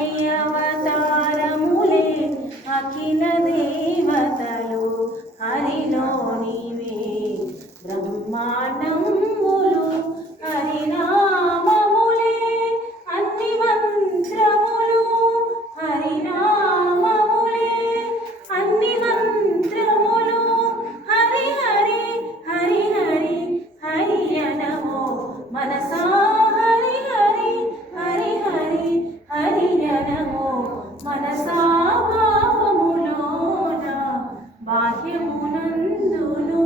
హరి అవతారములే అఖిల దేవతలు హరిలో నీవే బ్రహ్మాండములు హరినామములే అన్ని మంత్రములు హరినామములే అన్ని మంత్రములు హరి హరి హరి హరి హరి అనమో మనసా హరి హరి హరి హరి హరి అనమో మనసా భావములోన బాహ్యమునందును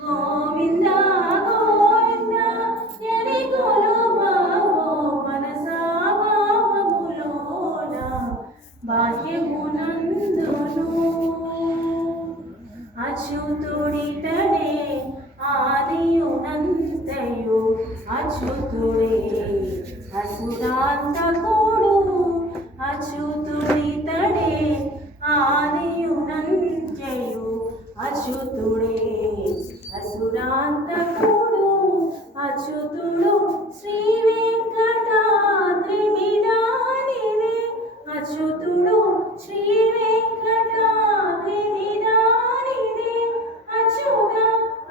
గోవింద గోవింద ఎని కొలువావో మనసా భావములోన బాహ్యమునందును అచ్యుతుడితడే ఆదియునంతయు అచ్యుతుడే అసురాంతకుడు అచ్యుతుడితడే ఆదియునంతయు అచ్యుతుడే అసురాంతకుడు అచ్యుతుడు శ్రీ వెంకటాద్రి విధానిదే అచ్యుతుడు శ్రీ వెంకటాద్రి విధానిదే అచ్యుత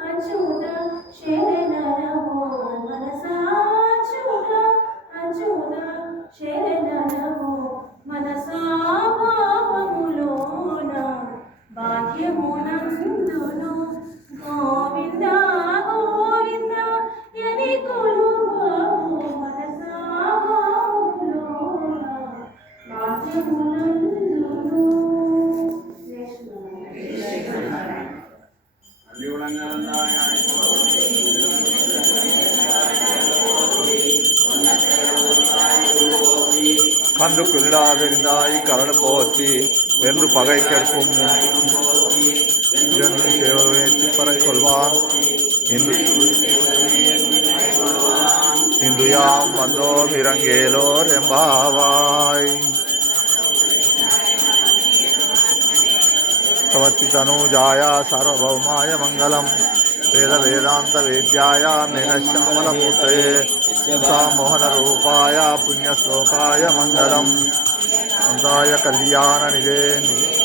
అచ్యుత శరణనమో మనసా అచ్యుత అచ్యుత శరణనమో మనసా భావములోన బాహ్యమునందును గోవింద గోవింద ఎని కొలువావో మనసా భావములోన బాహ్యమునందును கன்று குளிராதிருந்தாய் கரடு போற்றி வென்று பகை கேட்கும் சிப்பறை கொள்வான் இன்று யாம் வந்தோம் இறங்கேலோர் எம்பாவாய் भवति तनूजाय सार्वभौमाय मंगलम वेद वेदांत वेद्याय मेनश्यामलमूर्तये मोहन रूपाय पुण्यश्लोकाय मंगलम अंताय कल्याण निधे